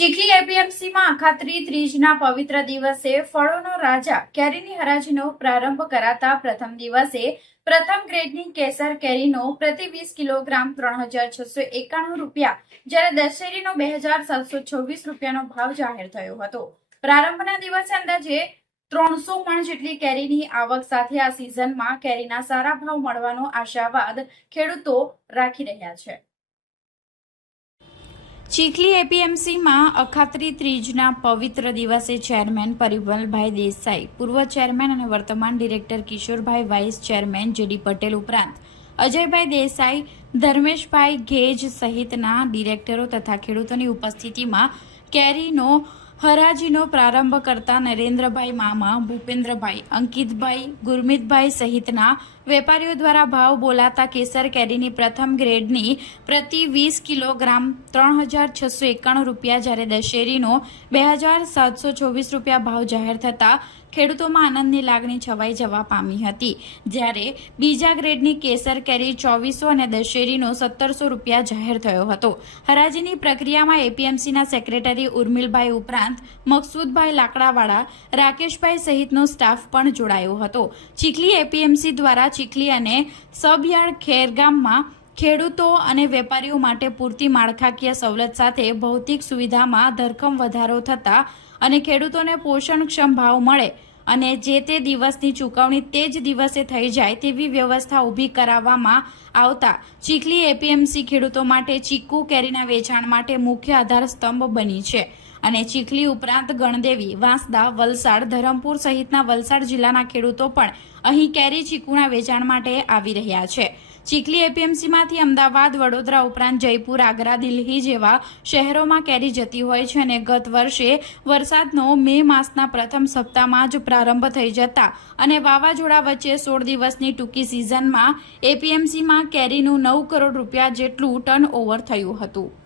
ચીખલી એપીએમસીમાં અખાત્રી ત્રીજના પવિત્ર દિવસે ફળોનો રાજા કેરીની હરાજીનો પ્રારંભ કરાતા પ્રથમ દિવસે પ્રથમ ગ્રેડની કેસર કેરીનો પ્રતિ 20 કિલોગ્રામ 3,691 રૂપિયા જ્યારે દશેરીનો 2,726 રૂપિયાનો ભાવ જાહેર થયો હતો। પ્રારંભના દિવસે અંદાજે 300 મણ જેટલી કેરીની આવક સાથે આ સિઝનમાં કેરીના સારા ભાવ મળવાનો આશાવાદ ખેડૂતો રાખી રહ્યા છે। ચીખલી એપીએમસીમાં અખાત્રી ત્રીજના પવિત્ર દિવસે ચેરમેન પરિમલભાઈ દેસાઈ, પૂર્વ ચેરમેન અને વર્તમાન ડિરેક્ટર કિશોરભાઈ, વાઇસ ચેરમેન જેડી પટેલ ઉપરાંત અજયભાઈ દેસાઈ, ધર્મેશભાઈ ઘેજ સહિતના ડિરેક્ટરો તથા ખેડૂતોની ઉપસ્થિતિમાં કેરીનો હરાજીનો પ્રારંભ કરતા નરેન્દ્રભાઈ મામા, ભૂપેન્દ્રભાઈ, અંકિતભાઈ, ગુરમીતભાઈ સહિતના વેપારીઓ દ્વારા ભાવ બોલાતા કેસર કેરીની પ્રથમ ગ્રેડની પ્રતિ 20 કિલોગ્રામ 3,691 રૂપિયા જ્યારે દશેરીનો 2,724 રૂપિયા ભાવ જાહેર થતા ખેડૂતોમાં આનંદની લાગણી છવાઈ જવા પામી હતી। જ્યારે બીજા ગ્રેડની કેસર કેરી 2400 અને દશેરીનો 1700 રૂપિયા જાહેર થયો હતો। હરાજીની પ્રક્રિયામાં એપીએમસીના સેક્રેટરી ઉર્મિલભાઈ ઉપરાંત મકસૂદભાઈ લાકડાવાળા, રાકેશભાઈ સહિતનો સ્ટાફ પણ જોડાયો હતો। ચીખલી એપીએમસી દ્વારા ચીખલી અને સબયાર્ડ ખેરગામમાં ખેડૂતો અને વેપારીઓ માટે પૂરતી માળખાકીય સવલત સાથે ભૌતિક સુવિધામાં ધરખમ વધારો થતા અને ખેડૂતોને પોષણક્ષમ ભાવ મળે અને જે તે દિવસની ચૂકવણી તે જ દિવસે થઈ જાય તેવી વ્યવસ્થા ઊભી કરાવવામાં આવતા ચીખલી એપીએમસી ખેડૂતો માટે ચીકુ કેરીના વેચાણ માટે મુખ્ય આધાર સ્તંભ બની છે અને ચીખલી ઉપરાંત ગણદેવી, વાંસદા, વલસાડ, ધરમપુર સહિતના વલસાડ જિલ્લાના ખેડૂતો પણ અહીં કેરી ચીકુના વેચાણ માટે આવી રહ્યા છે। ચીખલી એપીએમસીમાંથી અમદાવાદ, વડોદરા ઉપરાંત જયપુર, આગ્રા, દિલ્હી જેવા શહેરોમાં કેરી જતી હોય છે અને ગત વર્ષે વરસાદનો મે માસના પ્રથમ સપ્તાહમાં જ પ્રારંભ થઈ જતા અને વાવાઝોડા વચ્ચે 16 દિવસની ટૂંકી સિઝનમાં એપીએમસીમાં કેરીનું 9 કરોડ રૂપિયા જેટલું ટર્નઓવર થયું હતું।